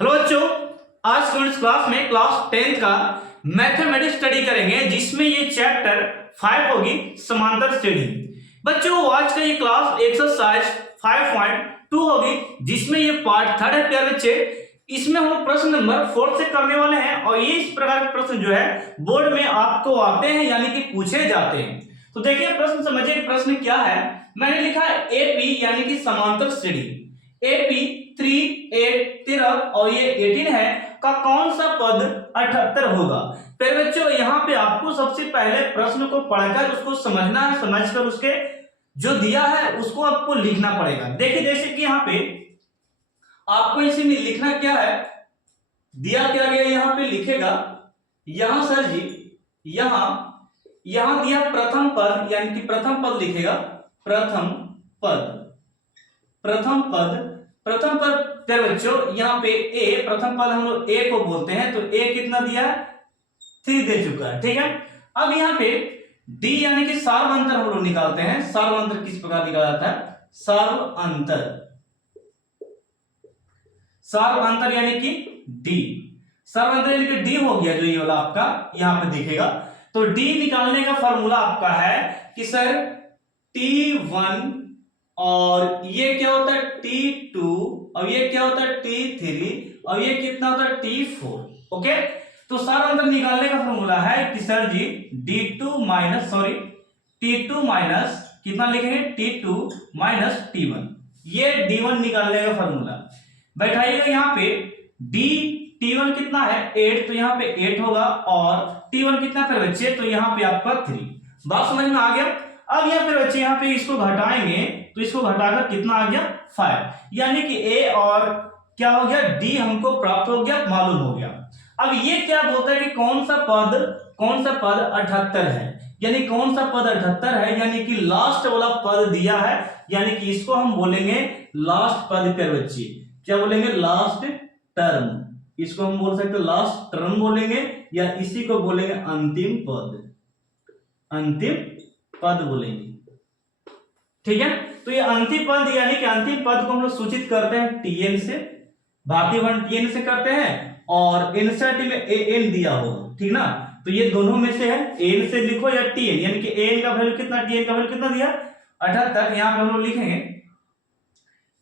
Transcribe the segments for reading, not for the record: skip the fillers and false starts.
Hello बच्चों, आज students class में क्लास 10th का मैथमेटिक्स स्टडी करेंगे, जिसमें ये चैप्टर 5 होगी समांतर श्रेणी। बच्चों आज का ये क्लास एक्सरसाइज 5.2 होगी, जिसमें ये पार्ट 3 है। प्यारे बच्चे, इसमें हम प्रश्न नंबर 4 से करने वाले हैं और ये इस प्रकार के प्रश्न जो है बोर्ड में आपको आते हैं, यानी कि पूछे जाते हैं। तो देखिए प्रश्न समझिए, प्रश्न क्या है। मैंने लिखा है एपी यानी कि समांतर श्रेणी। एपी 3, 8, 13 और ये 18 है का कौन सा पद 78 होगा। फिर बच्चों यहाँ पे आपको सबसे पहले प्रश्न को पढ़कर उसको समझना है, समझकर उसके जो दिया है उसको आपको लिखना पड़ेगा। देखिए जैसे कि यहाँ पे आपको इसमें लिखना क्या है, दिया क्या गया, यहाँ पे लिखेगा, यहां सर जी यहां दिया प्रथम पद, यानी कि प्रथम पद लिखेगा, प्रथम पद फिर बच्चों यहाँ पे ए, प्रथम पद हम लोग ए को बोलते हैं, तो ए कितना दिया है, 3 दे चुका है। ठीक है, अब यहाँ पे डी यानी कि सार्व अंतर हम लोग निकालते हैं। सार्व अंतर किस प्रकार निकाला जाता है, सार्व अंतर यानी कि डी, सार्व अंतर यानी कि डी हो गया, जो ये वाला आपका यहाँ पे दिखेगा। तो डी निकालने का फॉर्मूला आपका है कि सर T1 और ये क्या होता है T2 और ये क्या होता है T3 और ये कितना होता है T4। ओके, तो सारा अंतर निकालने का फॉर्मूला है कि सर जी T2 माइनस कितना लिखेंगे, T2 माइनस T1, ये D1 निकालने का फॉर्मूला। बैठाइएगा यहाँ पे T1 कितना है 8, तो यहाँ पे 8 होगा और T1 कितना फिर बच्चे, तो यहाँ पे आपका 3। बात समझ में आ गया। अब यहाँ पे बच्चे यहाँ पे इसको घटाएंगे, तो इसको घटाकर कितना आ गया 5, यानी कि ए और क्या हो गया डी हमको प्राप्त हो गया, मालूम हो गया। अब ये क्या बोलता है कि कौन सा पद 78 है, यानी कौन सा पद 78 है, यानी कि लास्ट वाला पद दिया है, यानी कि इसको हम बोलेंगे लास्ट पद। पे बच्चे क्या बोलेंगे, लास्ट टर्म, इसको हम बोल सकते हैं लास्ट टर्म बोलेंगे, या इसी को बोलेंगे अंतिम पद बोलेंगे। ठीक है, तो ये अंतिम पद यानी कि अंतिम पद को हम लोग सूचित करते हैं टीएन से, भाग्यवन टीएन से करते हैं, और एनसीईआरटी में एन दिया होगा, ठीक ना। तो ये दोनों में से है, एन से लिखो या टीएन, यानी कि एन का वैल्यू कितना, टीएन का वैल्यू कितना दिया 78। यहां पे हम लोग लिखेंगे,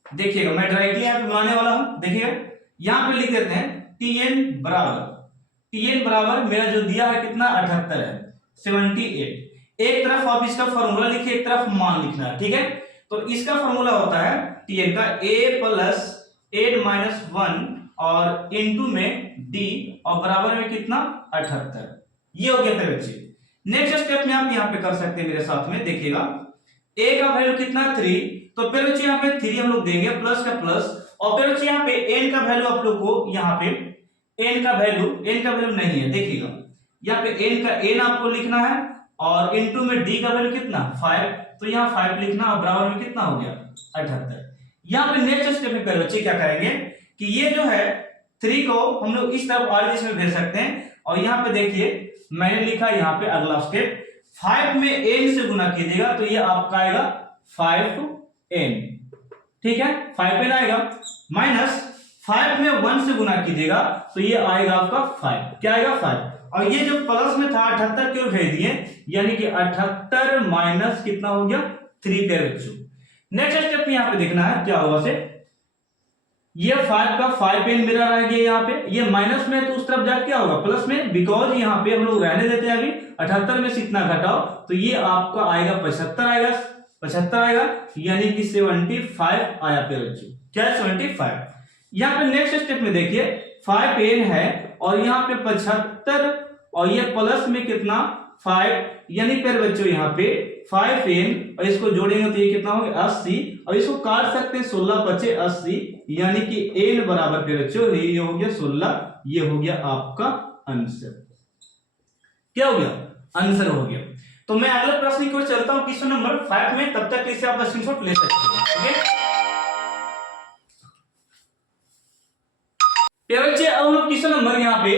देखिएगा मैं डायरेक्टली यहां पे बनाने वाला हूं। देखिएगा यहां पे लिख देते हैं टीएन बराबर मेरा जो दिया है कितना 78 है, 78। एक तरफ आप इसका फॉर्मूला लिखिए, एक तरफ मान लिखना है। ठीक है, तो इसका फॉर्मूला होता है टीएन का a प्लस 8 माइनस 1 और इनटू में d और बराबर में कितना 78। ये हो गया मेरे बच्चे। नेक्स्ट स्टेप में आप यहाँ पे कर सकते हैं मेरे साथ में। देखिएगा a का वैल्यू कितना 3, तो फिर बच्चे यहाँ पे 3 हम लोग देंगे, प्लस का प्लस, और फिर बच्चे यहाँ पे n का वैल्यू आप लोग को, यहाँ पे n का वैल्यू नहीं है। देखिएगा यहाँ पे n का n आपको लिखना है और इनटू में d का वैल्यू कितना 5, तो यहाँ 5 लिखना और बराबर में कितना हो गया 78। यहाँ पे नेक्स्ट स्टेप में बच्चे क्या करेंगे कि ये जो है 3 को हम लोग इस तरफ और इसमें भेज सकते हैं, और यहाँ पे देखिए मैंने लिखा यहाँ पे अगला स्टेप 5 में n से गुना कीजिएगा, तो ये आपका आएगा 5n। ठीक है, 5n आएगा, माइनस 5 में 1 से गुना कीजिएगा, तो ये आएगा आपका 5। क्या आएगा 5, और ये जो प्लस में था 78 क्यों भेज दिए, यानी कि 78 माइनस कितना हो गया 3 पे बच्चों। नेक्स्ट स्टेप में यहाँ पे देखना है क्या होगा से, ये 5 का 5n मेरा रह गया यहाँ पे, ये माइनस में तो उस तरफ जाके क्या होगा प्लस में, बिकॉज यहाँ पे हम लोग रहने देते हैं अभी 78 में से इतना घटाओ, तो ये आपका आएगा 75 आएगा, यानी कि 75 आया पे बच्चों। क्या 75। यहाँ पे नेक्स्ट स्टेप में देखिए 5n है और यहाँ पे 75 और ये प्लस में कितना 5, यानी फिर बच्चों यहाँ पे 5n और इसको जोड़ेंगे तो ये कितना हो गया 80, और इसको काट सकते हैं 16 बचे 80, यानी कि n बराबर पे बच्चों ये हो गया 16। ये हो गया आपका आंसर। क्या हो गया, आंसर हो गया। तो मैं अगले प्रश्न की ओर चलता हूं, क्वेश्चन नंबर 5 में, तब तक इसे आप स्क्रीनशॉट ले सकते हैं। ओके बच्चे, अब हम क्वेश्चन नंबर यहाँ पे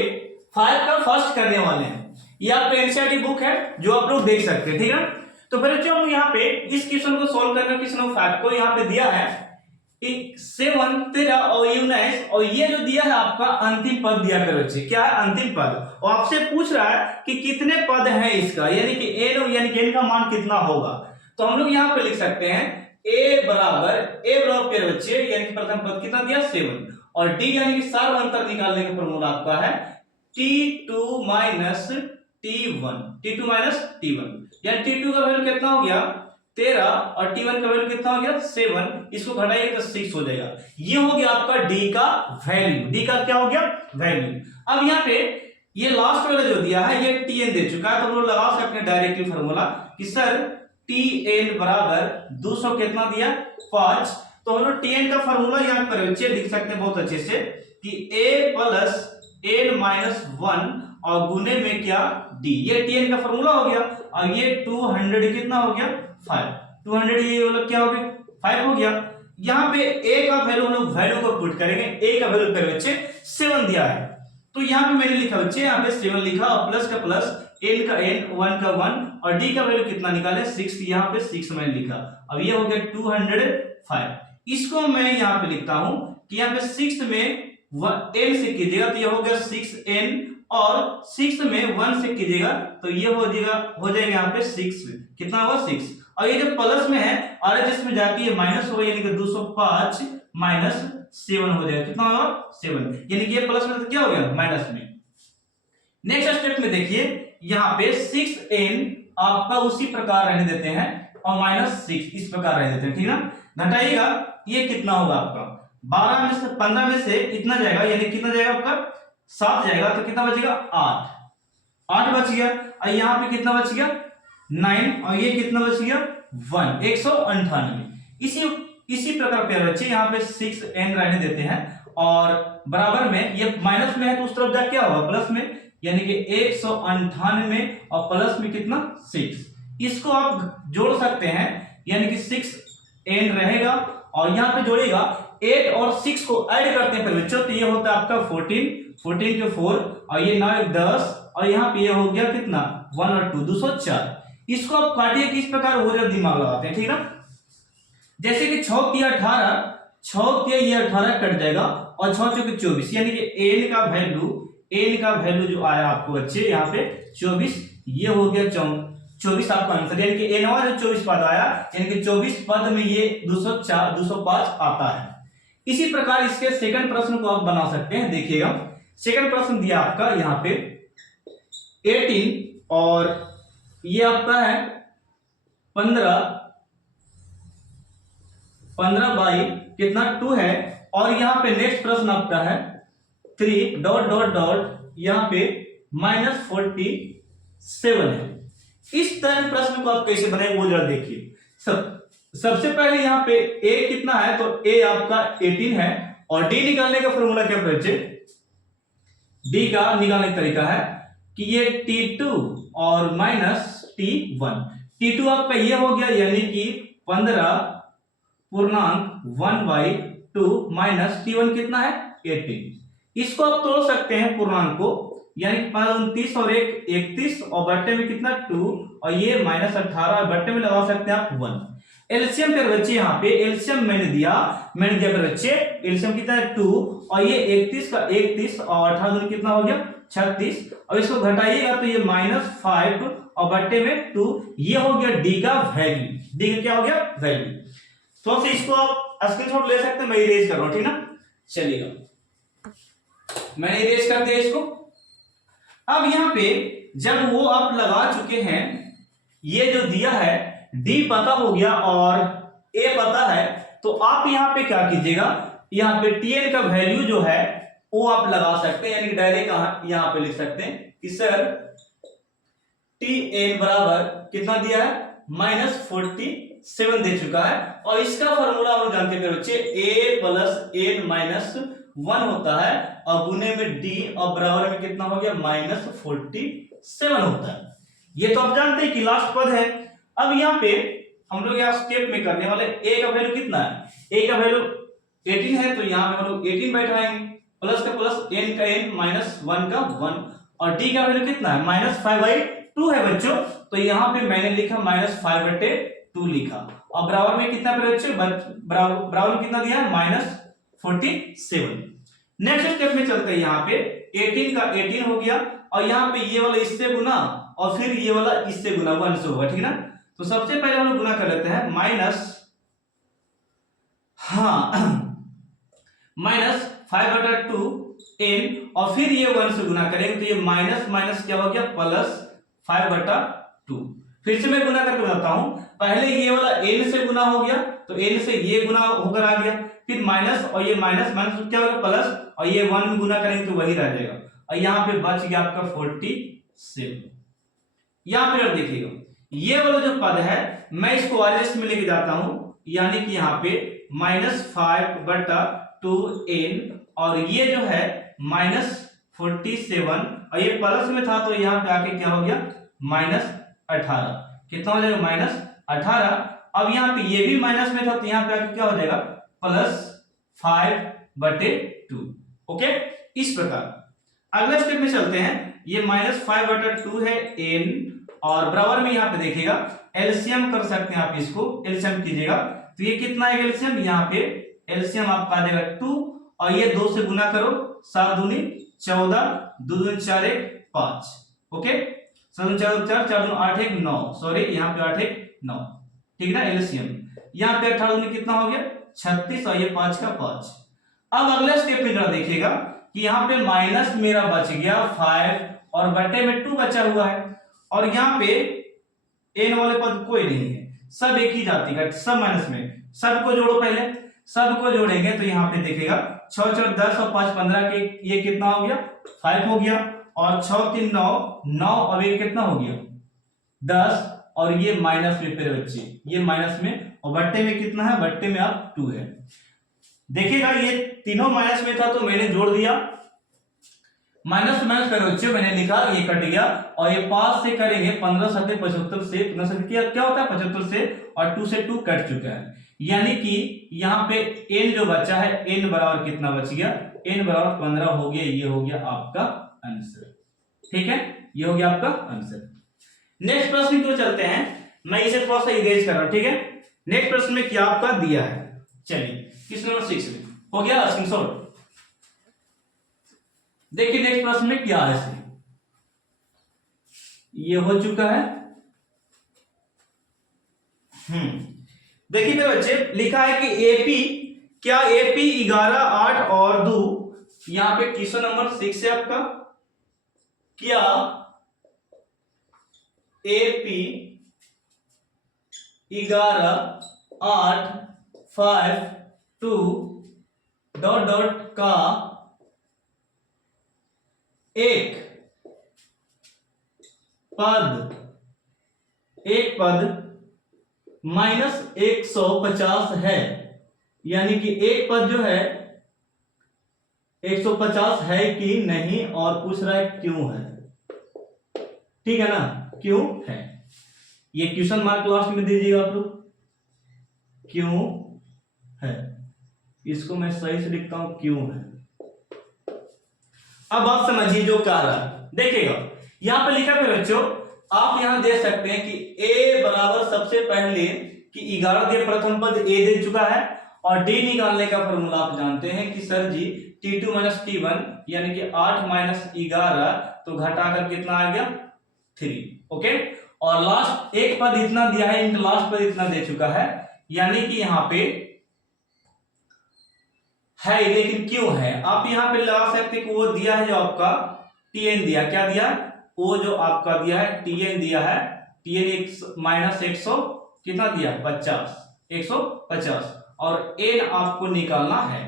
5 का फर्स्ट करने वाले हैं। ये आपका एनसीईआरटी बुक है जो आप लोग देख सकते हैं। ठीक है, तो फिर बच्चों हम यहाँ पे इस क्वेश्चन को सॉल्व करना, क्वेश्चन नंबर 5 को यहाँ पे दिया है 7 13 और 19 और ये जो दिया है आपका अंतिम पद दिया कर बच्चे, क्या है अंतिम पद, और आपसे पूछ रहा है कि कितने पद है इसका, यानी कि n का मान कितना होगा। तो हम लोग यहाँ पे लिख सकते हैं a बराबर के बच्चे, यानी कि प्रथम पद कितना दिया 7, और d यानी कि सार अंतर निकालने का फॉर्मूला आपका है t2 माइनस t1, यानी t2 का वैल्यू कितना हो गया 13 और t1 का वैल्यू कितना हो गया 7, इसको घटाइए तो 6 हो जाएगा। ये हो गया आपका d का वैल्यू, d का क्या हो गया वैल्यू। अब यहाँ पे ये लास्ट वाला जो दिया है ये tn दे चुका है, तो हम लोग लगा सकते हैं डायरेक्टली फॉर्मूला कि सर tn बराबर 200 कितना दिया 5, तो हम लोग tn का फॉर्मूला यहाँ पर बच्चे लिख सकते हैं बहुत अच्छे से कि a प्लस n माइनस 1 और गुने में क्या d, ये tn का फॉर्मूला हो गया। और ये 200 कितना हो गया 5, 200 ये वाला क्या हो गया 5 हो गया। यहाँ पे a का वैल्यू हम लोग वैल्यू को पुट करेंगे, a का वैल्यू पर बच्चे 7 दिया है, तो यहाँ पे मैंने लिखा बच्चे यहाँ पे 7 लिखा और प्लस का प्लस n का n 1 का 1 और d का वैल्यू कितना निकाले 6, यहाँ पे 6 मैंने लिखा। अब ये हो गया 205, इसको मैं यहाँ पे लिखता हूं कि यहाँ पे 6 में n से कीजिएगा तो ये हो गया 6n और 6 में 1 से कीजिएगा तो ये हो जाएगा यहाँ पे 6, कितना होगा 6, और ये जो प्लस में है और जिसमें जाके ये माइनस होगा, यानी कि 205 माइनस 7 हो जाएगा, कितना होगा 7, यानी कि ये प्लस में तो क्या हो गया माइनस में। नेक्स्ट स्टेप में देखिए यहाँ पे 6n आपका उसी प्रकार रहने देते हैं और माइनस 6 इस प्रकार रहने देते हैं, ठीक ना। घटाइएगा ये कितना होगा आपका 12 में से 15 में से इतना जाएगा, यानी कितना जाएगा आपका 7 जाएगा, तो कितना बचेगा 8 बच गया, और यहाँ पे कितना बच गया 9 और ये कितना बच गया 1, 198। इसी प्रकार प्यारे बच्चे यहाँ पे 6n रहने देते हैं और बराबर में ये माइनस में है तो उस तरफ जा क्या होगा प्लस में, यानी कि 198 और प्लस में कितना 6, इसको आप जोड़ सकते हैं, यानी कि 6n रहेगा और यहाँ पे जोड़ेगा 8 और 6 को ऐड करते हैं फिर बच्चों, तो ये होता है आपका 14 के 4 और ये 9 10 और यहाँ पे ये हो गया कितना 1 और 2 204। इसको आप काटिए किस प्रकार हो जाए दिमाग लगाते हैं, ठीक ना। जैसे कि 6 किया 18, 6 किया ये 18 कट जाएगा और 6 चौके 24, यानी कि n का वैल्यू जो आया आपको बच्चे यहाँ पे 24, ये हो गया 24 आपका आंसर, यानी कि n जो 24 पद आया, यानी कि 24 पद में ये 205 आता है। इसी प्रकार इसके सेकंड प्रश्न को आप बना सकते हैं। देखिएगा सेकंड प्रश्न दिया आपका यहाँ पे 18 और ये आपका है 15 बाई कितना 2 है, और यहाँ पे नेक्स्ट प्रश्न आपका है 3 डॉट डॉट डॉट यहाँ पे -47 है। इस तरह प्रश्न को आप कैसे बनाए वो जरा देखिए। सबसे पहले यहाँ पे a कितना है, तो a आपका 18 है और d निकालने का फॉर्मूला क्या बच्चे, d का निकालने का तरीका है कि ये t2 और माइनस t1, t2 आपका ये हो गया यानी कि 15.1/2 माइनस t1 कितना है 18। इसको आप तोड़ सकते हैं पूर्णांक को, यानी 29 और 1 31 और बट्टे में कितना 2 और ये -18 बट्टे में लगा सकते हैं आप 1। एलसीएम पे बच्चे यहाँ पे एलसीएम मैंने दिया फिर बच्चे एलसीएम कितना है 2 और ये 31 का 31 और 18 कितना हो गया 36 और इसको घटाइएगा तो ये -5 और बट्टे में 2, ये हो गया डी का वैल्यू। डी का क्या हो गया वैल्यू। तो इसको आप स्क्रीनशॉट ले सकते हैं, मैं इरेज कर रहा हूं, ठीक ना। चलिएगा मैंने इरेज कर दिया इसको। अब यहाँ पे जब वो आप लगा चुके हैं, ये जो दिया है डी पता हो गया और ए पता है, तो आप यहाँ पे क्या कीजिएगा, यहाँ पे टीएन का वैल्यू जो है वो आप लगा सकते हैं, यानी कि डायरेक्ट यहाँ पे लिख सकते हैं कि सर टीएन बराबर कितना दिया है -47 दे चुका है, और इसका फॉर्मूला हम जानते हैं बच्चे a + n - 1 होता है और गुने में d और बराबर में कितना हो गया -47 होता है। ये तो आप जानते हैं कि लास्ट पद है। अब यहाँ पे हम लोग यहाँ स्टेप में करने वाले a का वैल्यू कितना है, a का वैल्यू 18 है, तो यहाँ पे हम लोग 18 बैठाएंगे, प्लस का प्लस n का n -1 का 1 और d का वैल्यू कितना है -5/2 है बच्चों, तो यहाँ पे मैंने लिखा -5/2 लिखा और बराबर में कितना पे बच्चे, बराबर में कितना दिया है, -47। नेक्स्ट स्टेप में चलते हैं, यहाँ पे 18 का 18 हो गया, और यहाँ पे ये वाला इससे गुना और फिर ये वाला इससे गुना 1 से होगा, ठीक ना। तो सबसे पहले हम लोग गुना कर लेते हैं, -5/2 n, और फिर ये 1 से गुना करेंगे तो ये माइनस माइनस क्या हो गया, +5/2। फिर से मैं गुना करके बताता हूं, पहले ये वाला n से गुना हो गया तो n से ये गुना होकर आ गया, फिर माइनस और ये माइनस माइनस क्या होगा, प्लस, और ये 1 में गुना करेंगे तो वही रह जाएगा, और यहाँ पे बच गया आपका 47। यहाँ पे अब देखिएगा, ये वाला जो पद है मैं इसको आरएस में लेके जाता हूं, यानी कि यहाँ पे -5/2n, और ये जो है -47, और ये प्लस में था तो यहाँ पे आके क्या हो गया, -18। कितना हो जाएगा, -18। अब यहाँ पे ये भी माइनस में था तो यहाँ पे आके क्या हो जाएगा, +5/2। ओके, इस प्रकार अगले स्टेप में चलते हैं। ये -5/2 है n, और बराबर में यहाँ पे देखिएगा एलसीएम कर सकते हैं आप, इसको एलसीएम कीजिएगा तो ये कितना है एलसीएम, यहाँ पे एलसीएम आपका आ जाएगा 2, और ये 2 से गुना करो, 7 दूनी 14, 2 दूनी 4 1 5। ओके, 7 दूनी 4 4 4 दूनी 8 1 9, सॉरी यहाँ पे 8 1 9, ठीक ना। एलसीएम यहाँ पे 18 दूनी कितना हो गया, 36, और ये 5 का 5। अब अगले स्टेप में जरा देखिएगा कि यहाँ पे माइनस मेरा बच गया 5 और बट्टे में 2 बचा हुआ है, और यहाँ पे n वाले पद कोई नहीं है, सब एक ही जाति का, सब माइनस में, सबको जोड़ो, पहले सबको जोड़ेंगे तो यहाँ पे देखिएगा 6 4 10 और 5 15 के ये कितना हो गया, 5 हो गया, और 6 3 9 9, और ये कितना हो गया 10, और ये माइनस में पेरे बच्चे, ये माइनस में, और बट्टे में कितना है, बट्टे में आप 2 है। देखिएगा ये तीनों माइनस में था तो मैंने जोड़ दिया, माइनस माइनस करो बच्चों, मैंने लिखा, ये कट गया, और ये 5 से करेंगे 15 7 75 से, 15 से क्या होता है 75 से, और 2 से 2 कट चुका है, यानी कि यहाँ पे n जो बचा है, n बराबर कितना बच गया, n बराबर 15 हो गया। ये हो गया आपका आंसर, ठीक है, ये हो गया आपका आंसर। नेक्स्ट प्रश्न की ओर चलते हैं, मैं इसे थोड़ा सा इरेज कर रहा हूं, ठीक है। नेक्स्ट प्रश्न में क्या आपका दिया है, चलिए किस नंबर 6 में हो गया स्क्रीनशॉट। देखिए नेक्स्ट प्रश्न में क्या है, ये हो चुका है। देखिए मेरे बच्चे, लिखा है कि एपी, क्या एपी 11 8 और 2, यहां पे क्वेश्चन नंबर 6 है आपका, क्या एपी 11 8 5 2 डॉट डॉट का एक पद -150 है, यानी कि एक पद जो है 150 है कि नहीं, और पूछ रहा है क्यों है, ठीक है ना, क्यों है। ये क्वेश्चन मार्क लास्ट में दीजिएगा आप लोग, क्यों है, इसको मैं सही से लिखता हूं, क्यों है। अब आप समझिए जो कह रहा है, देखिएगा यहां पे लिखा है बच्चों, आप यहां देख सकते हैं कि a बराबर सबसे पहले कि 11 दिया, प्रथम पद a दे चुका है, और d निकालने का फॉर्मूला आप जानते हैं कि सर जी t2 - t1 यानी कि 8 - 11, तो घटाकर कितना आ गया 3। ओके, और लास्ट एक पद इतना दिया है, इनका लास्ट पद इतना दे चुका है, यानी कि यहां पे है, लेकिन क्यों है आप यहां पे लगा सकते कि वो दिया है जो आपका tn दिया, क्या दिया, वो जो आपका दिया है tn दिया है, tn -100 कितना दिया 50, 150, और n आपको निकालना है,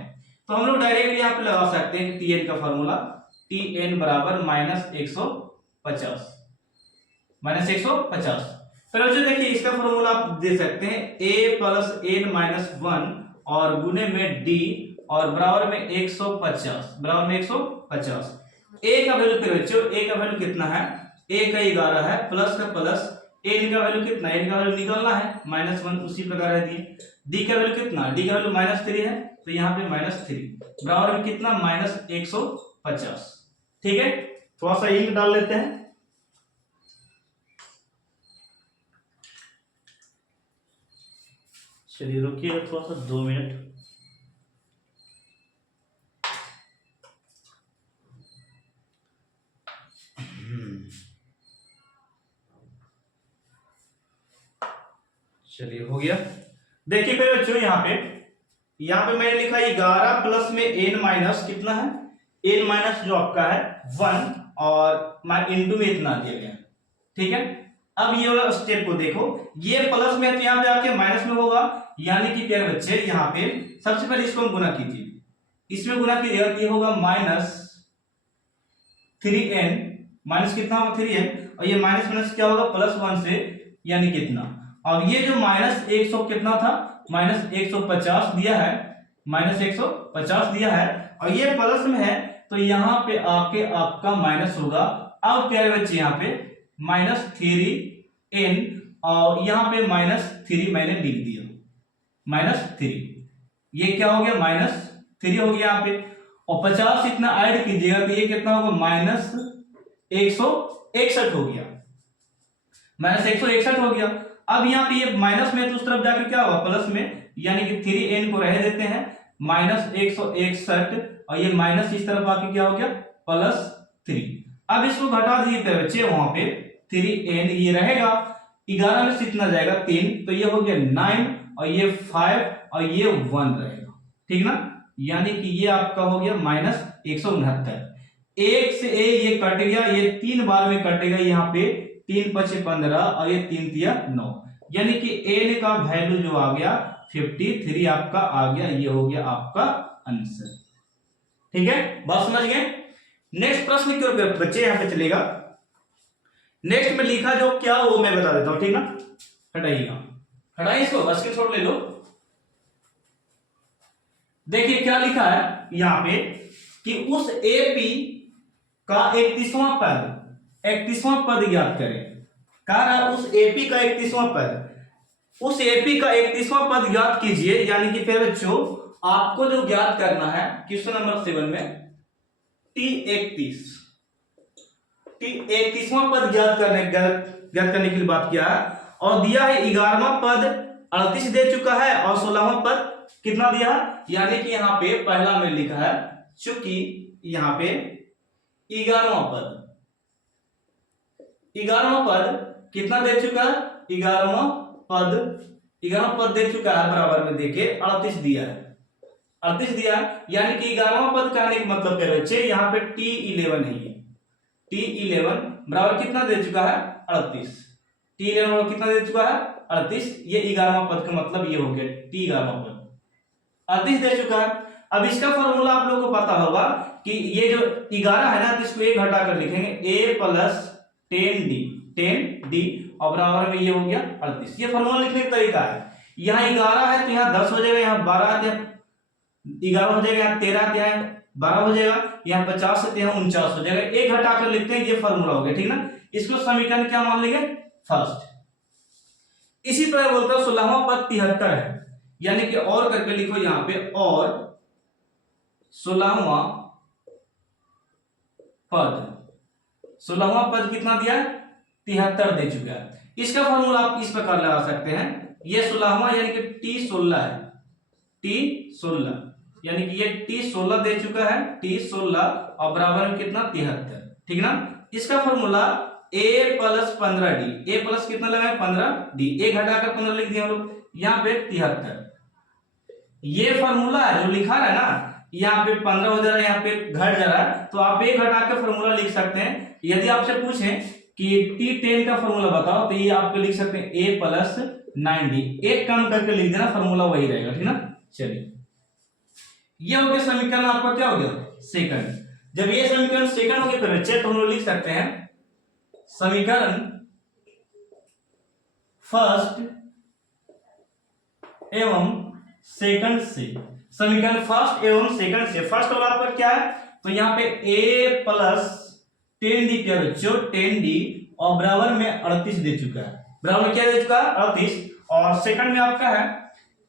तो हम लोग डायरेक्ट यहां पे लगा सकते हैं tn का फॉर्मूला, tn बराबर -150, -150। फिर जो देखिए इसका फॉर्मूला आप दे सकते हैं a + n - 1 और गुने में d, और बराबर में 150, बराबर में 150। a का वैल्यू फिर बच्चों, a का वैल्यू कितना है, a का 11 है, प्लस का प्लस, n का वैल्यू कितना, n का वैल्यू निकालना है -1, उसी प्रकार है दिए। d का वैल्यू कितना, d का वैल्यू -3 है, तो यहाँ पे -3 बराबर में कितना -150, ठीक है। थोड़ा सा इंक डाल लेते हैं, चलिए रुकिए थोड़ा सा 2 मिनट। चलिए हो गया। देखिए फिर बच्चों यहाँ पे मैंने लिखा 11 प्लस में n माइनस कितना है, n माइनस जो आपका है 1 और इंटू में इतना दिया गया, ठीक है। अब ये वाला स्टेप को देखो, ये प्लस में है तो यहाँ पे आके माइनस में होगा, यानी कि प्यारे बच्चे यहाँ पे सबसे पहले इसको हम गुना कीजिए, इसमें गुना कीजिएगा तो ये होगा माइनस 3n, माइनस कितना होगा 3n, और ये माइनस माइनस क्या होगा प्लस 1 से, यानी कितना। और ये जो माइनस 100 कितना था, माइनस 150 दिया है, माइनस 150 दिया है, और ये प्लस में है तो यहाँ पे आके आपका माइनस होगा। अब प्यारे बच्चे यहाँ पे माइनस 3n और यहाँ पे माइनस 3 मैंने लिख दिया, माइनस 3, ये क्या हो गया माइनस 3 हो गया यहाँ पे, और 50 इतना ऐड कीजिएगा तो ये कितना होगा माइनस 161 हो गया, माइनस 161 हो गया। अब यहाँ पे ये माइनस में तो उस तरफ जाकर क्या होगा प्लस में, यानी कि 3n को रह देते हैं, माइनस 161, और ये माइनस इस तरफ आके क्या हो गया प्लस 3। अब इसको घटा दिए फिर बच्चे, वहां पे 3n ये रहेगा, 11 में से इतना जाएगा 3, तो ये हो गया 9, और ये 5 और ये 1 रहेगा, ठीक ना। यानी कि ये आपका हो गया माइनस 169। एक से ये कट गया, ये 3 बार में कटेगा, यहाँ पे 3 5 15 और ये 3 तिया 9, यानी कि n का वैल्यू जो आ गया 53 आपका आ गया, ये हो गया आपका आंसर, ठीक है। बात समझ गए। नेक्स्ट प्रश्न क्यों बच्चे यहाँ पे चलेगा, नेक्स्ट में लिखा जो क्या वो मैं बता देता हूं, ठीक ना। हटाइएगा, हटाइए इसको, बस के छोड़ ले लो। देखिए क्या लिखा है यहाँ पे कि उस एपी का 31वां पद, 31वां पद ज्ञात करें। कह रहा है उस एपी का 31वां पद, उस एपी का 31वां पद ज्ञात कीजिए, यानी कि फिर बच्चों आपको जो ज्ञात करना है क्वेश्चन नंबर 7 में T31वां पद ज्ञात करने के लिए बात किया है, और दिया है 11वां पद 38 दे चुका है, और 16वां पद कितना दिया है, यानी कि यहाँ पे पहला में लिखा है, चूंकि यहाँ पे 11वां पद कितना दे चुका है, 11वां पद दे चुका है, बराबर में देके 38 दिया है, 38 दिया है, यानी कि 11वां पद कहने का मतलब क्या बच्चे, यहाँ पे T11 है, ये T11 बराबर कितना दे चुका है 38, T11 बराबर कितना दे चुका है 38, ये 11वां पद का मतलब ये हो गया T11वां पद 38 दे चुका है। अब इसका फॉर्मूला आप लोगों को पता होगा कि ये जो 11 है ना, तो इसको 1 घटा कर लिखेंगे a प्लस 10d और बराबर में ये हो गया 38। ये फॉर्मूला लिखने का तरीका है, यहाँ 11 है तो यहाँ 10 हो जाएगा, यहाँ 12 है तो 11 हो जाएगा, यहाँ 13 है तो यहाँ 12 हो जाएगा, यहाँ 50 है तो यहाँ 49 हो जाएगा, 1 घटा कर लिखते हैं, ये फॉर्मूला हो गया, ठीक ना। इसको समीकरण क्या मान लेंगे फर्स्ट। इसी तरह बोलता है 16वां पद 73 है, यानी कि और करके लिखो यहाँ पे, और 16वां पद कितना दिया 73 दे चुका है। इसका फॉर्मूला आप इस प्रकार लगा सकते हैं, ये 16वां यानी कि T16 है, T16 यानी कि ये T16 दे चुका है, T16 और बराबर में कितना 73, ठीक ना। इसका formula a plus 15d, a plus कितना लगाए 15d, 1 घटाकर 15 लिख दिया हम लोग, यहाँ पे 73। ये फॉर्मूला है जो लिखा है ना, यहाँ पे 15 हो जा रहा है, यहाँ पे घट जा रहा है, तो आप 1 घटा के फॉर्मूला लिख सकते हैं। यदि आपसे पूछें कि T10 का फॉर्मूला बताओ, तो ये आपको लिख सकते हैं a प्लस 9d, 1 कम करके लिख देना, फॉर्मूला वही रहेगा, ठीक ना। चलिए ये हो गया समीकरण आपका क्या हो गया सेकंड। जब ये समीकरण सेकंड हो गया फिर बच्चे तो हम लोग लिख सकते हैं समीकरण फर्स्ट एवं सेकंड से, समीकरण फर्स्ट एवं सेकंड से। फर्स्ट वाला आपका क्या है, तो यहाँ पे a प्लस 10d क्या बच्चों 10d और बराबर में 38 दे चुका है, बराबर में क्या दे चुका है 38, और सेकंड में आपका है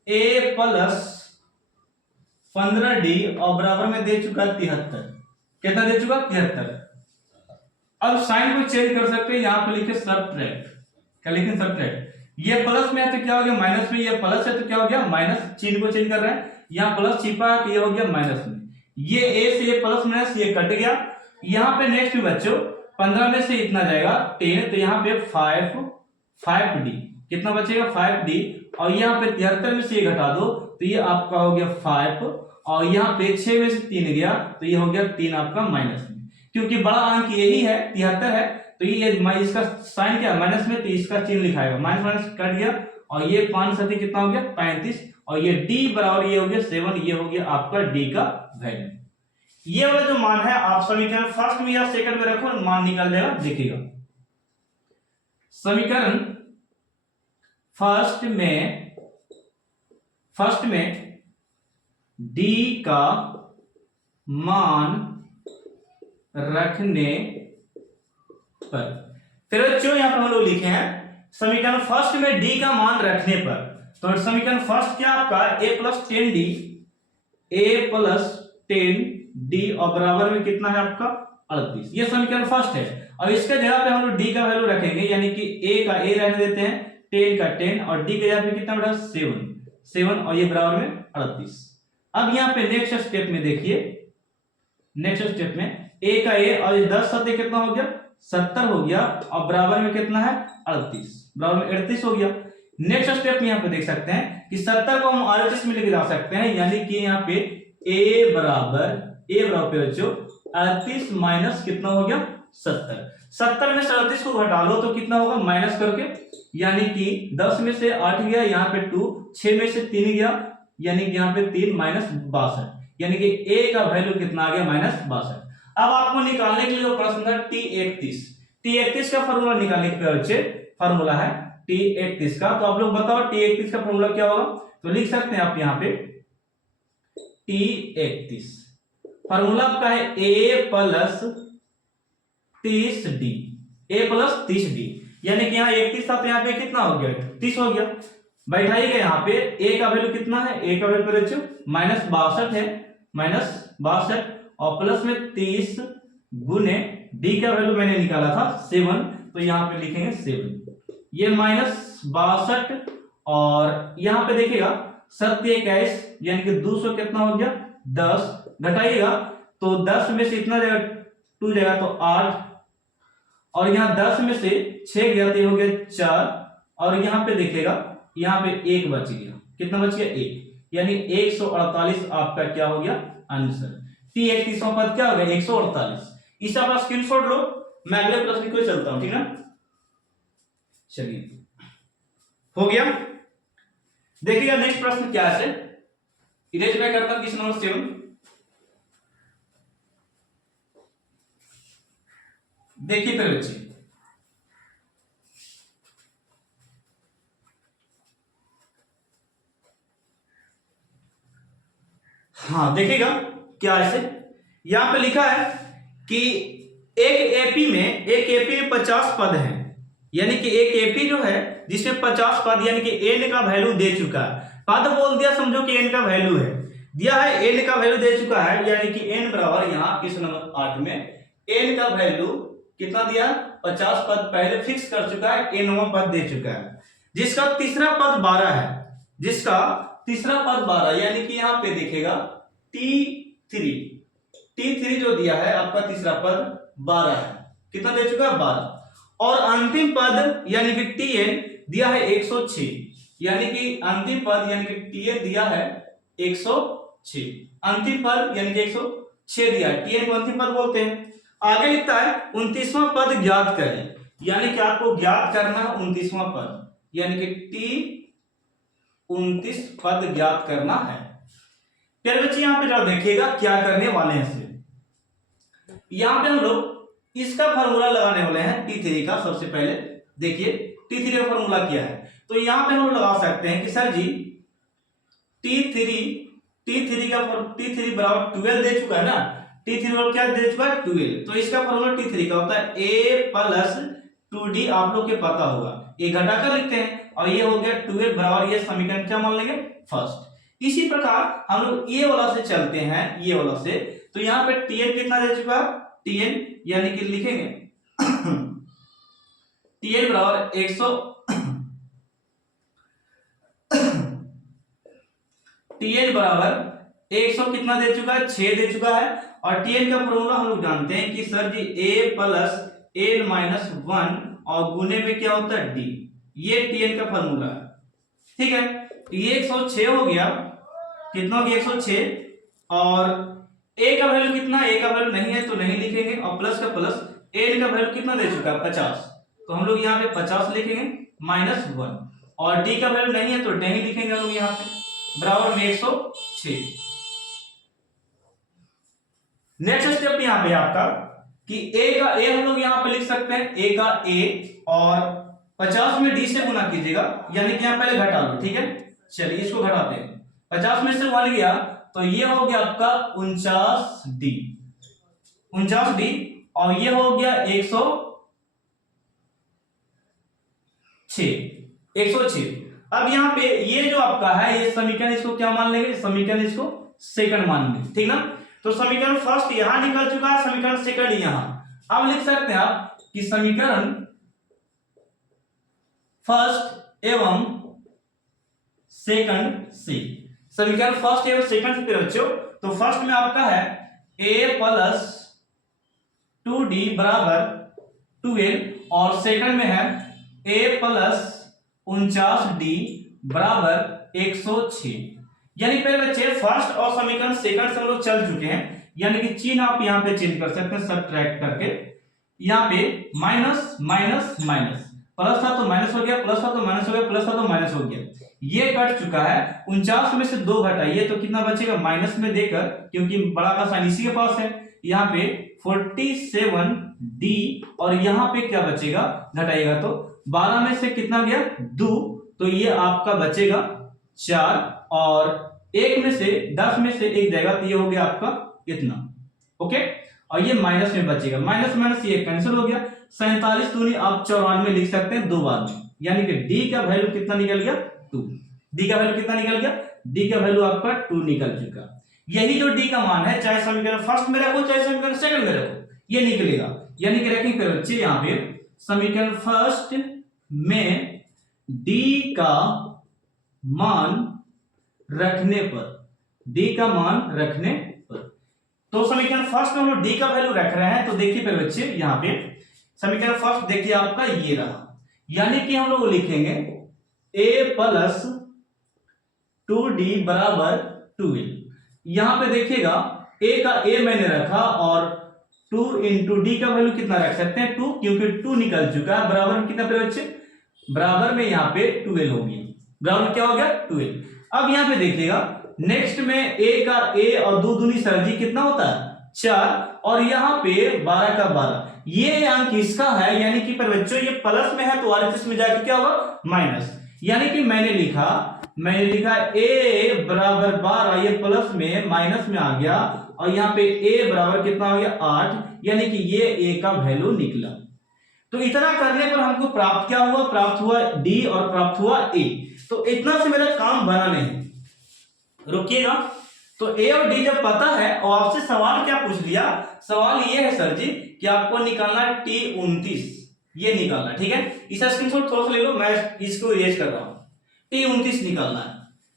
a प्लस 15d और बराबर में दे चुका है 73, कितना दे चुका 73। अब साइन को चेंज कर सकते हैं, यहाँ पे लिखे सबट्रैक्ट, क्या लिखें सबट्रैक्ट, ये प्लस में है तो क्या हो गया माइनस में, ये प्लस है तो क्या हो गया माइनस, चिन्ह को चेंज कर रहे हैं, यहाँ प्लस छिपा है तो ये हो गया माइनस में, ये ए से ये प्लस माइनस ये कट गया। यहाँ पे नेक्स्ट में बच्चों 15 में से इतना जाएगा 10, तो यहाँ पे 5d कितना बचेगा 5d, और यहाँ पे 73 में से ये घटा दो तो ये आपका हो गया 5, और यहाँ पे 6 में से 3 गया तो ये हो गया 3 आपका माइनस में, क्योंकि बड़ा अंक यही है 73 है, तो ये इसका साइन क्या है माइनस में, तो इसका चिन्ह लिखाएगा, माइनस माइनस कट गया, और ये 5 सती कितना हो गया 35, और ये d बराबर ये हो गया 7, ये हो गया आपका d का वैल्यू। ये वाला जो मान है आप समीकरण फर्स्ट में या सेकंड में रखो, मान निकल जाएगा, देखिएगा समीकरण फर्स्ट में d का मान रखने पर, फिर बच्चों यहां पर हम लोग लिखे हैं समीकरण फर्स्ट में d का मान रखने पर, तो समीकरण फर्स्ट क्या आपका a प्लस 10d और बराबर में कितना है आपका 38, ये समीकरण फर्स्ट है। और इसके जगह पे हम लोग d का वैल्यू रखेंगे, यानी कि a का a रहने देते हैं, 10 का 10, और d के जगह पे कितना बेटा 7 और ये बराबर में 38। अब यहाँ पे नेक्स्ट स्टेप में देखिए, नेक्स्ट स्टेप में a का a और 10 सत्ते कितना हो गया 70 हो गया, और बराबर में कितना है 38, बराबर में 38 हो गया। नेक्स्ट स्टेप में यहाँ पे देख सकते हैं कि 70 को हम 38 में लेके जा सकते हैं, यानी कि यहाँ पे a बराबर बच्चों 38 माइनस कितना हो गया 70 में से 38 को घटा लो तो कितना होगा माइनस करके, यानी कि 10 में से 8 गया, यहाँ पे 2, 6 में से 3 गया, यानी कि यहाँ पे 3 माइनस 62, यानी कि a का वैल्यू कितना आ गया माइनस 62। अब आपको निकालने के लिए जो प्रश्न था T31 का फॉर्मूला निकालने के बच्चे फॉर्मूला है T31 का, तो आप लोग बताओ T31 का फॉर्मूला क्या होगा, तो लिख सकते हैं आप यहाँ पे T31 फॉर्मूला आपका है a प्लस 30d, यानी कि यहाँ 31 था तो यहाँ पे कितना हो गया 30 हो गया। बैठाइएगा यहाँ पे a का वैल्यू कितना है, a का वैल्यू बच्चों माइनस 62 है, माइनस 62 और प्लस में 30 गुने d का वैल्यू मैंने निकाला था 7, तो यहाँ पे लिखेंगे 7, ये माइनस 62 और यहाँ पे देखिएगा 27 यानी कि 200 कितना हो गया 10, घटाइएगा तो 10 में से इतना जाएगा 2 जाएगा तो 8, और यहाँ 10 में से 6 गया तो हो गया 4, और यहाँ पे देखिएगा यहाँ पे 1 बच गया, कितना बच गया 1, यानी 148 आपका क्या हो गया आंसर। T31 पद क्या हो गया 148। इसका आप स्क्रीनशॉट लो, मैं अगले प्रश्न को चलता हूं, ठीक है चलिए हो गया। देखिएगा नेक्स्ट प्रश्न क्या है, इरेज मैं करता हूं क्वेश्चन नंबर 7। देखिए फिर बच्चे हाँ देखिएगा क्या ऐसे यहां पे लिखा है कि एक एपी में 50 पद हैं, यानी कि एक एपी जो है जिसमें 50 पद यानी कि एन का वैल्यू दे चुका है, पद बोल दिया समझो कि एन का वैल्यू है दिया है, एन का वैल्यू दे चुका है, यानी कि एन बराबर यहाँ क्वेश्चन नंबर 8 में एन का वैल्यू कितना दिया 50 पद पहले फिक्स कर चुका है, एनवा पद दे चुका है, जिसका तीसरा पद 12 है, जिसका तीसरा पद 12 यानी कि यहाँ पे देखेगा T3 जो दिया है आपका तीसरा पद 12 है, कितना दे चुका है 12, और अंतिम पद यानी कि Tn दिया है 106, यानी कि अंतिम पद यानी कि Tn दिया है 106, अंतिम पद यानी कि 106 दिया है, Tn को अंतिम पद बोलते हैं। आगे लिखता है 29वां पद ज्ञात करें, यानी कि आपको ज्ञात करना है 29वां पद, यानी कि T29 पद ज्ञात करना है। फिर बच्चे यहाँ पे जरा देखिएगा क्या करने वाले हैं इसे, यहाँ पे हम लोग इसका फॉर्मूला लगाने वाले हैं T3 का। सबसे पहले देखिए T3 का फॉर्मूला क्या है, तो यहाँ पे हम लोग लगा सकते हैं कि सर जी T3 बराबर 12 दे चुका है ना, T3 बराबर क्या दे चुका है 12, तो इसका फॉर्मूला T3 का होता है a प्लस 2d, आप लोग के पता होगा, ये घटाकर लिखते हैं, और ये हो गया 12 बराबर, ये समीकरण क्या मान लेंगे फर्स्ट। इसी प्रकार हम लोग ये वाला से चलते हैं, ये वाला से, तो यहाँ पे Tn कितना दे चुका है, Tn यानी कि लिखेंगे Tn बराबर Tn बराबर 100 कितना दे चुका है, 6 दे चुका है। और Tn का फॉर्मूला हम लोग जानते हैं कि sir ji a plus n minus 1 और गुने में क्या होता है d, ये Tn का फॉर्मूला है। ठीक है, तो ये 106 हो गया, कितना हो गया 106। और a का वैल्यू कितना, a का वैल्यू नहीं है तो नहीं लिखेंगे, और प्लस का प्लस, n का वैल्यू कितना दे चुका है 50, तो हम लोग यहाँ पे 50 लिखेंगे माइनस 1, और d का वैल्यू नहीं है तो नहीं लिखेंगे हम लोग यहाँ पे, बराबर में 106। नेक्स्ट स्टेप यहाँ पे आपका कि a का a हम लोग यहाँ पे लिख सकते हैं, a का a और 50 में d से गुना कीजिएगा, यानी कि यहाँ पहले घटा लो। ठीक है, चलिए इसको घटाते हैं, 50 में से 1 गया तो ये हो गया आपका 49d, 49d, और ये हो गया 106। अब यहाँ पे ये जो आपका है ये समीकरण, इसको क्या मान लेंगे, समीकरण इसको सेकंड मान लेंगे। ठीक ना, तो समीकरण फर्स्ट यहां निकल चुका है, समीकरण सेकंड यहां। अब लिख सकते हैं आप कि समीकरण फर्स्ट एवं सेकंड से, समीकरण फर्स्ट एवं सेकंड से बच्चों, तो फर्स्ट में आपका है a प्लस 2d बराबर 12, और सेकंड में है a प्लस 49d बराबर 106। यानी पहले बच्चे फर्स्ट और समीकरण सेकंड से हम लोग चल चुके हैं, यानी कि चिन्ह आप यहाँ पे चेंज कर सकते हैं सबट्रैक्ट करके। यहाँ पे माइनस माइनस माइनस, प्लस था तो माइनस हो गया, प्लस था तो माइनस हो गया, प्लस था तो माइनस हो गया, ये कट चुका है। 49 में से 2 घटाइए तो कितना बचेगा, माइनस में देकर, क्योंकि बड़ा का साइन इसी के पास है, यहाँ पे 47d, और यहाँ पे क्या बचेगा, घटाइएगा तो 12 में से कितना गया 2, तो ये आपका बचेगा 4, और 1 में से 10 में से 1 जाएगा तो ये हो गया आपका कितना, ओके, और ये माइनस में बचेगा, माइनस माइनस ये कैंसिल हो गया। 47 दूनी आप 94 लिख सकते हैं 2 बार में, यानी कि d का वैल्यू कितना निकल गया 2, d का वैल्यू कितना निकल गया, d का वैल्यू आपका 2 निकल चुका। यही जो d का मान है, चाहे समीकरण फर्स्ट में रखो चाहे समीकरण सेकंड में रखो, ये निकलेगा। यानी कि रखेंगे फिर बच्चे यहाँ पे समीकरण फर्स्ट में d का मान रखने पर, d का मान रखने पर, तो समीकरण फर्स्ट में हम लोग d का वैल्यू रख रहे हैं, तो देखिए फिर बच्चे यहाँ पे समीकरण फर्स्ट देखिए आपका ये रहा, यानी कि हम लोग लिखेंगे a प्लस 2d बराबर 12। यहां पे देखिएगा a का a मैंने रखा, और 2 इंटू डी का वैल्यू कितना रख सकते हैं 2, क्योंकि 2 निकल चुका है, बराबर में कितना पे बच्चे, बराबर में यहाँ पे 12 हो गया, बराबर में क्या हो गया 12। अब यहाँ पे देखिएगा नेक्स्ट में a का a और 2 दूनी सरजी कितना होता है 4, और यहाँ पे 12 का 12, ये अंक इसका है, यानी कि पर बच्चों ये प्लस में है तो आरएचएस में जाके क्या होगा माइनस, यानी कि मैंने लिखा a बराबर 12, ये प्लस में माइनस में आ गया, और यहाँ पे a बराबर कितना हो गया 8, यानी कि ये a का वैल्यू निकला। तो इतना करने पर हमको प्राप्त क्या हुआ, प्राप्त हुआ d और प्राप्त हुआ a। तो इतना से मेरा काम बना नहीं, रुकिएगा। तो a और d जब पता है, और आपसे सवाल क्या पूछ लिया, सवाल ये है सर जी कि आपको निकालना है T29, ये निकालना, ठीक है। इस स्क्रीनशॉट थोड़ा सा ले लो, मैं इसको इरेज कर रहा हूं, T29 निकालना है।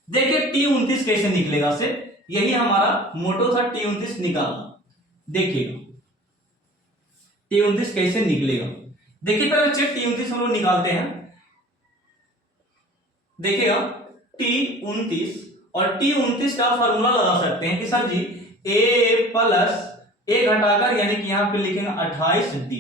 देखिए T29 कैसे निकलेगा से, यही हमारा मोटो था, T29 निकालना। देखिएगा T29 कैसे निकलेगा, देखिए पहले बच्चे T29 हम लोग निकालते हैं। देखिएगा T29, और T29 का फॉर्मूला लगा सकते हैं कि sir ji a plus a घटाकर, यानी कि यहां पे लिखेंगे 28d।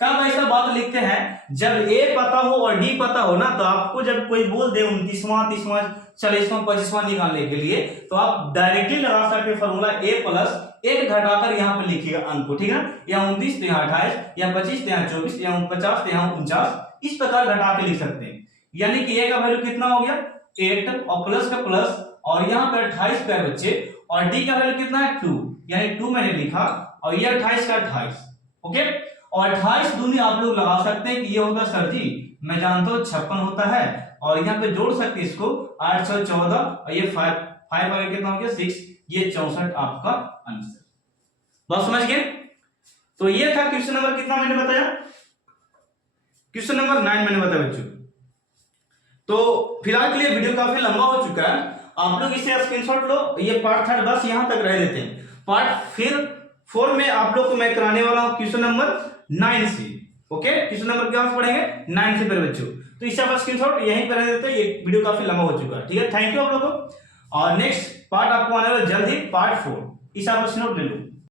कब ऐसा बात लिखते हैं, जब a पता हो और d पता हो ना, तो आपको जब कोई बोल दे 29वां 30वां 40वां 25वां निकालने के लिए, तो आप डायरेक्टली लगा सकते फॉर्मूला a प्लस 1 घटाकर यहां पे लिखिएगा अंक को, ठीक है। यहाँ 29 तो यहाँ 28, यहाँ 25 तो यहाँ 24, यहाँ 49 तो यहाँ 49, इस प्रकार घटा के लिख सकते हैं। यानी कि a का वैल्यू कितना हो गया 8, और प्लस का प्लस, और यहाँ पे 28 का बच्चे, और d का वैल्यू कितना है 2, यानी 2 मैंने लिखा, और ये 28 का 28, ओके। और 28 दूनी आप लोग लगा सकते हैं कि ये होगा सर जी, मैं जानता हूं 56 होता है, और यहाँ पे जोड़ सकते हैं इसको 814, और ये 5 आगे कितना हो गया 6, ये 64 आपका आंसर। बात समझ गए। तो ये था क्वेश्चन नंबर कितना मैंने बताया, क्वेश्चन नंबर 9 मैंने बताया बच्चों। तो फिलहाल के लिए वीडियो काफी लंबा हो चुका है, आप लोग इसे स्क्रीनशॉट लो, ये पार्ट 3 बस यहां तक रह देते हैं। पार्ट फिर 4 में आप लोग को मैं कराने वाला हूं क्वेश्चन नंबर 9 से। ओके, क्वेश्चन नंबर क्या पढ़ेंगे 9 से मेरे बच्चों। तो इससे आप स्क्रीनशॉट यहीं पर रह देते हैं, ये वीडियो काफी लंबा हो चुका है। ठीक है, थैंक यू आप लोगों को। और नेक्स्ट पार्ट आपको आने वाला जल्द ही, पार्ट 4, इसे आप स्क्रीनशॉट ले लो।